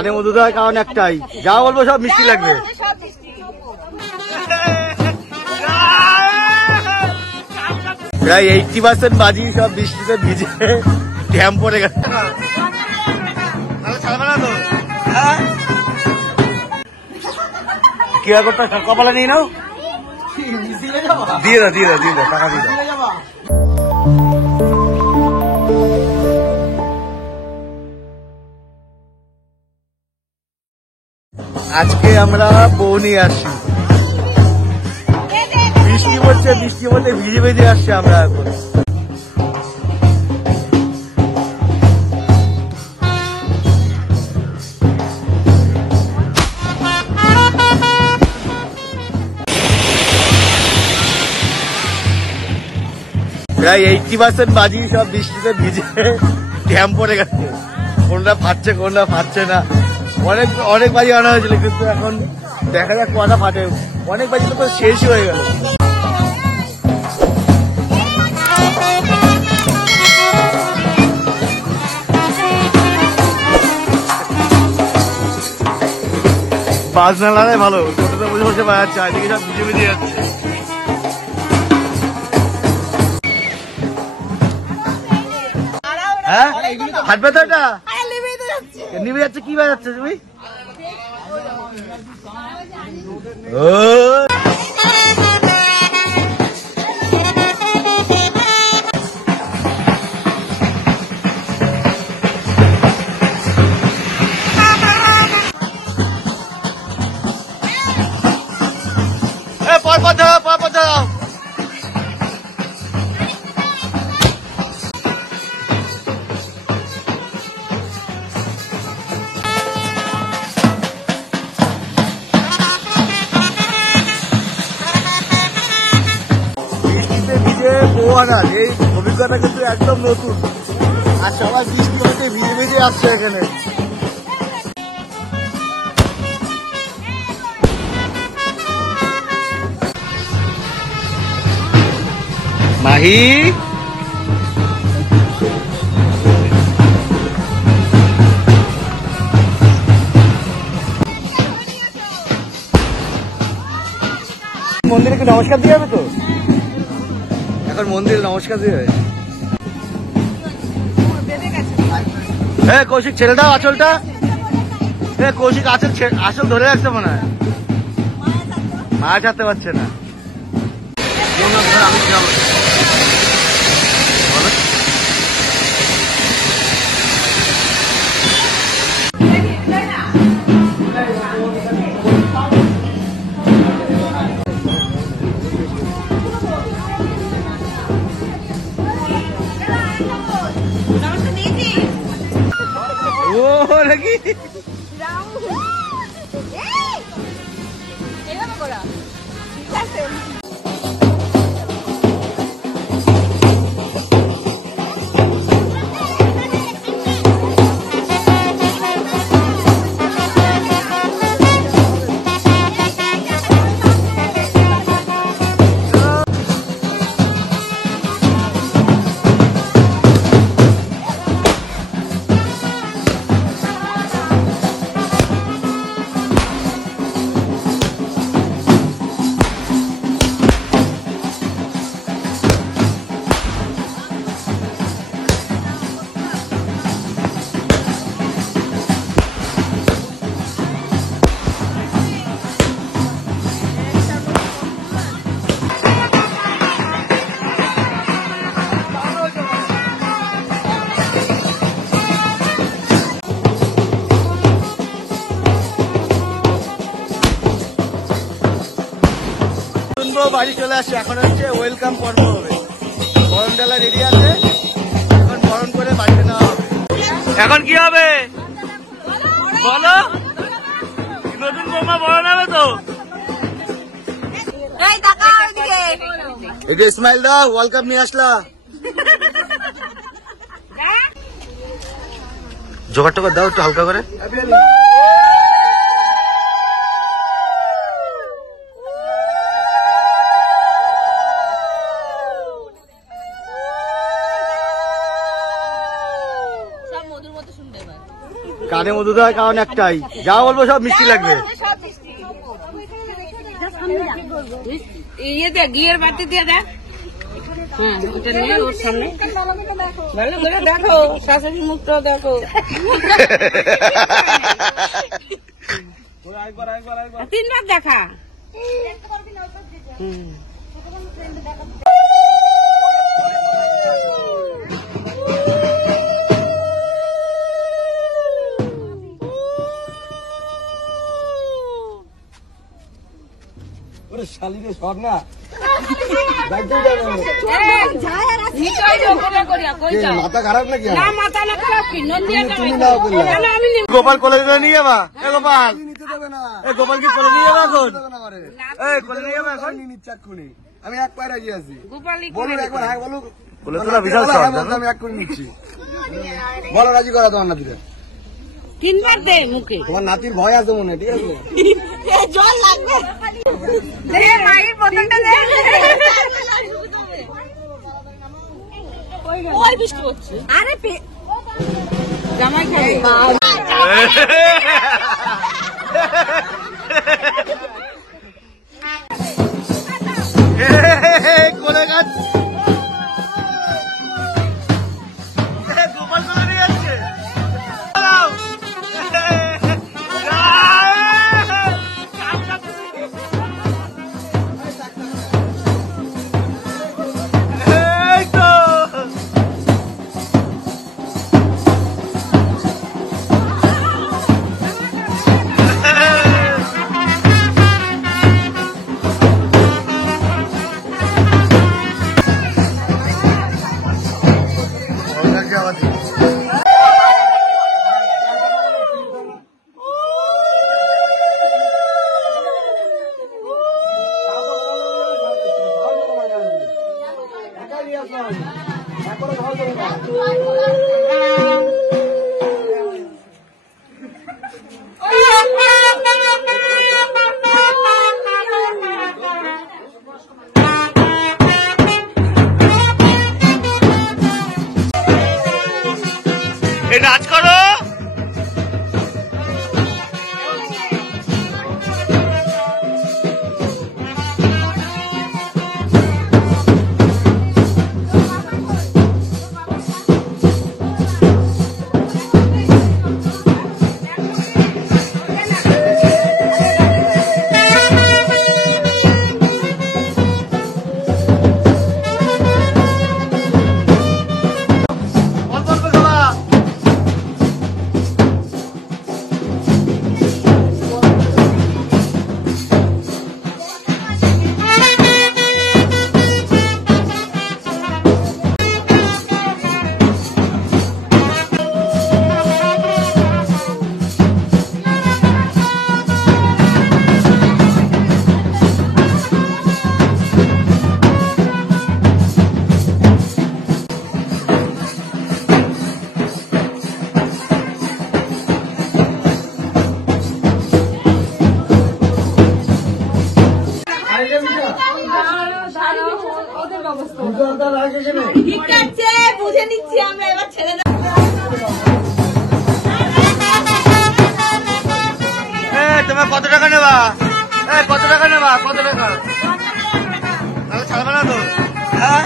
কানে মধু দেওয়ার কারণ একটাই, যা বলবো সব মিষ্টি লাগবে। প্রায় 80% বাজি সব বৃষ্টিতে ভিজে ড্যাম পড়ে গেছে। কি করতে কপালে নিয়ে নাও, দিয়ে দাও দিয়ে দাও দিয়ে দাও, টাকা দিয়ে দাও। আজকে আমরা বউ নিয়ে আসছি, বৃষ্টি পড়ছে, বৃষ্টির মধ্যে ভিজে ভিজে আসছে আমরা এখন। প্রায় 80% বাজি সব বৃষ্টিতে ভিজে ড্যাম পড়ে গেছে, কোনটা ফাটছে কোনটা ফাটছে না। অনেক অনেক বাজি আনা হয়েছিল, কিন্তু এখন দেখা যাক কটা ফাটে। অনেক বাজি তো শেষই হয়ে গেল। বাজ না লাগাই ভালো, টোটোতে বসে বসে বাজাচ্ছে, এদিকে সব ভিজে ভিজে যাচ্ছে। হ্যাঁ ফাটবে তো, এটা নিভে যাচ্ছে। কি বাজাচ্ছে তুমি? পরপর ধরো পরপর ধরো। এই অভিজ্ঞতা কিন্তু একদম নতুন, আর সবাই বৃষ্টি হতে ভিজে ভিজে আসছে এখানে। মাহি মন্দিরে কি নমস্কার দিয়ে যাবে তো? এখন মন্দিরে নমস্কার দিয়ে যাবে। হ্যাঁ কৌশিক ছেলেটা আঁচলটা, হ্যাঁ কৌশিক আসল ধরে রাখছে মনে হয়, মাছ হাতে পারছে না। ও নাকি বাড়ি চলে আসছে। এখন হচ্ছে ওয়েলকাম পর্ব হবে, বরণ ডালা রেডি আছে, এখন বরণ করে বাড়িতে নেওয়া হবে। এখন কি হবে বলো? নতুন বৌমা বরণ হবে তো? এদিকে ইসমাইল দা ওয়েলকাম নিয়ে আসলা, জোগাড় টোগাড় দাও একটু হালকা করে। কানে মধু দেওয়ার কারণ একটাই, যা বলবো সব মিষ্টি লাগবে। ইয়ে ঘিয়ের বাটি দিয়ে দেখ। হ্যাঁ ওটা নিয়ে ওর সামনে ভালো করে দেখো, শাশুড়ি মুখটা দেখো। 3 বার দেখা। শালিরে সব না মাথা খারাপ নাকি? গোপাল কোলে নিয়ে যাবা? গোপাল গোপাল কি কোলে নিয়ে যাবা এখন? কোলে নিয়ে যাবা এখন? আমি এক পায়ে রাজি আছি। বলুন একবার হ্যাঁ বলুন। বলে তো না বিশাল আমি এক করে নিচ্ছি। বলো রাজি করা তোমার নাতিরা। 3 বার দে মুখে। তোমার নাতির ভয় আছে মনে, ঠিক আছে? জল লাগবে। দে মায়ের বোতলটা দে। ওই বৃষ্টি হচ্ছে। আরে জামাই খাই। কোলে গাছ গোপাল কোলে নিয়ে যাচ্ছে। নাচ করো। ঠিক আছে বুঝে নিচ্ছি আমরা, এবার ছেড়ে দাও। তোমার কত টাকা নেবা? কত টাকা নেবা? কত টাকা? তাহলে ছাড়বে না তো? হ্যাঁ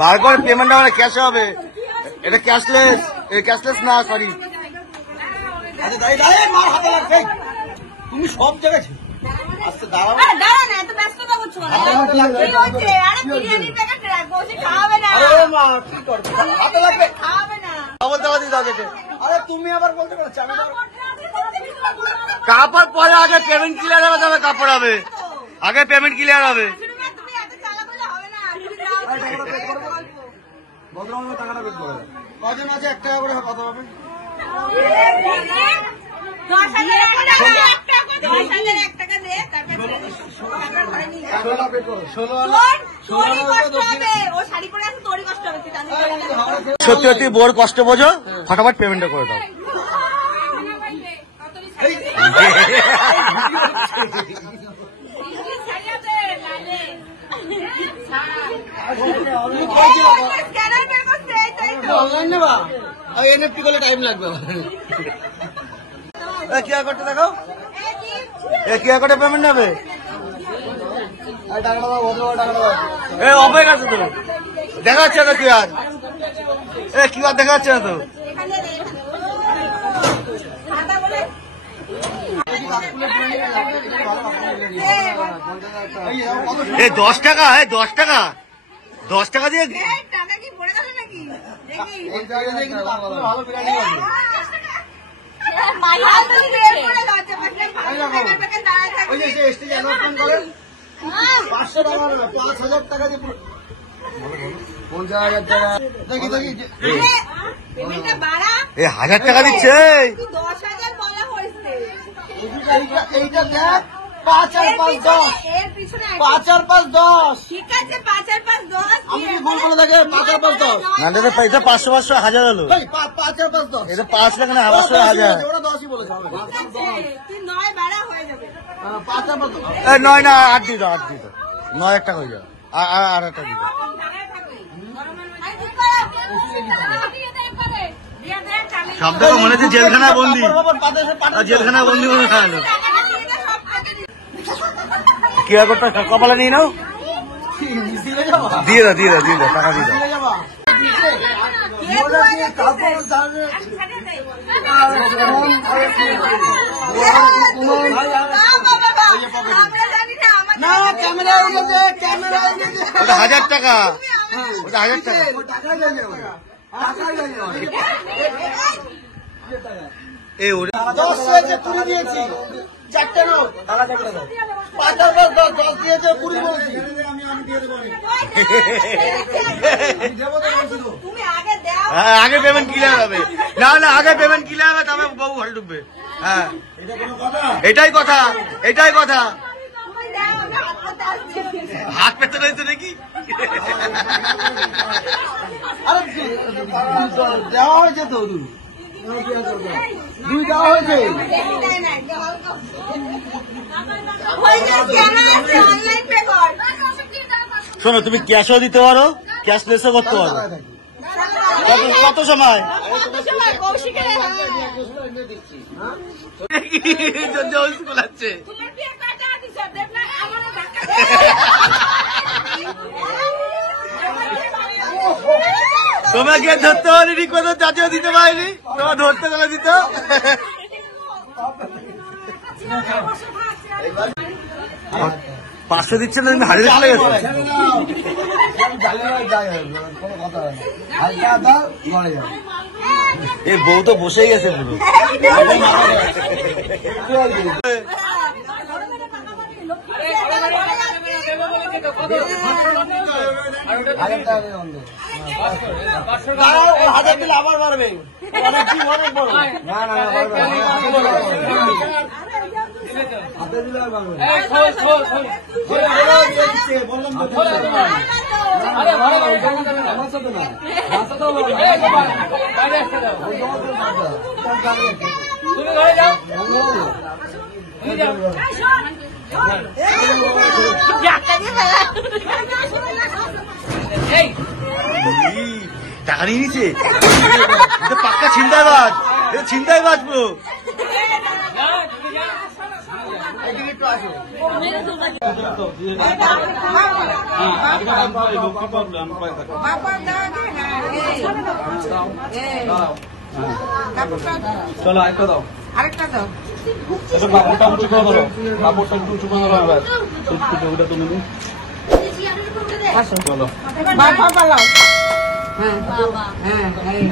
বারবার পেমেন্ট আমার ক্যাশে হবে। এটা ক্যাশলেস, ক্যাশলেস না সরি। তুমি সব জায়গায় আচ্ছা দাঁড়াও না, এত ব্যস্ততা করছো না। হাতে লাগবে। খাওয়াবে না। আরে তুমি আবার বলতে পারো কাপড় পরে আগে পেমেন্ট ক্লিয়ার হবে, তবে কাপড় হবে। আগে পেমেন্ট ক্লিয়ার হবে। কজন আছে? 1 টাকা করে কত হবে? 10,000 টাকা দে। সত্যি সত্যি বোর কষ্ট বোঝো, ফটাফট পেমেন্টটা করে দাও। অনলাইন নেবা এনএফটি করলে টাইম লাগবে। কিউআর কোডটা দেখো, কিউআর কোডে পেমেন্ট হবে। অফ হয়ে গেছে তো, দেখা যাচ্ছে না কিউআর, কিউআর দেখা যাচ্ছে না তো। এই 10 টাকা, 10 টাকা, 10 টাকা দিয়ে হাজার টাকা দিচ্ছে। এইটা দেখ 5 আর 5 10, 5 আর 5 10, ঠিক আছে 5 আর 5 10। আমি কি ভুল বলে থাকি? 5 আর 5 10 না, এটা 500 500 1000 হলো। 5 আর 5 10, এটা 5 লাখ না 500 1000, ওরা 10ই বলেছে। তুই 9 বাড়া হয়ে যাবে। 5 আর 5 9 না 8 দিও, 8 দিও, 9 একটা হয়ে যাবে, আর একটা দিও। সব থেকে মনে হচ্ছে জেলখানা বন্দি, জেলখানা বন্দি মনে হয়। কিউআর কোডটা কপালে নিয়ে নাও, দিয়ে দাও, দিয়ে দাও, দিয়ে দাও, টাকা দিয়ে দাও। ওটা 1000 টাকা, ওটা 1000 টাকা। এই ওটা 10 হয়েছে, পুরি দিয়েছি, 4টে নোট, 5 আর 5 10, 10 দিয়েছে, পুরি বলছি। আগে পেমেন্ট ক্লিয়ার হবে, না না আগে পেমেন্ট ক্লিয়ার হবে, তবে বাবু ঘরে ঢুকবে। হ্যাঁ এটাই কথা, এটাই কথা। হাত পেতে রয়েছে নাকি? দেওয়া হয়েছে তো, 2 দেওয়া হয়েছে। শোনো, তুমি ক্যাশও দিতে পারো, ক্যাশলেসও করতে পারো। কত সময়? তোমাকে ধরতে পারিনি, কোন চাচিও দিতে পারিনি, তোমার ধরতে গেলে দিত। 500 দিচ্ছে না, তুমি হারিয়ে চলে গেছো। এই বউ তো বসেই গেছে পুরো। হাজার দিলে আবার বাড়বে, অনেক বড়। না না হাতে দিলে আর বাড়বে। টাকা নিয়ে নিচ্ছে, পাক্কা ছিনতাইবাজ, ছিনতাইবাজ পুরো। চলো আরেকটা দাও, আরেকটা দাও, কাপড়টা উঁচু করে ধরো, কাপড়টা একটু উঁচু করে ধরো। ওটা তুমি চলো বাবা পালাও। হ্যাঁ বাবা, হ্যাঁ হ্যাঁ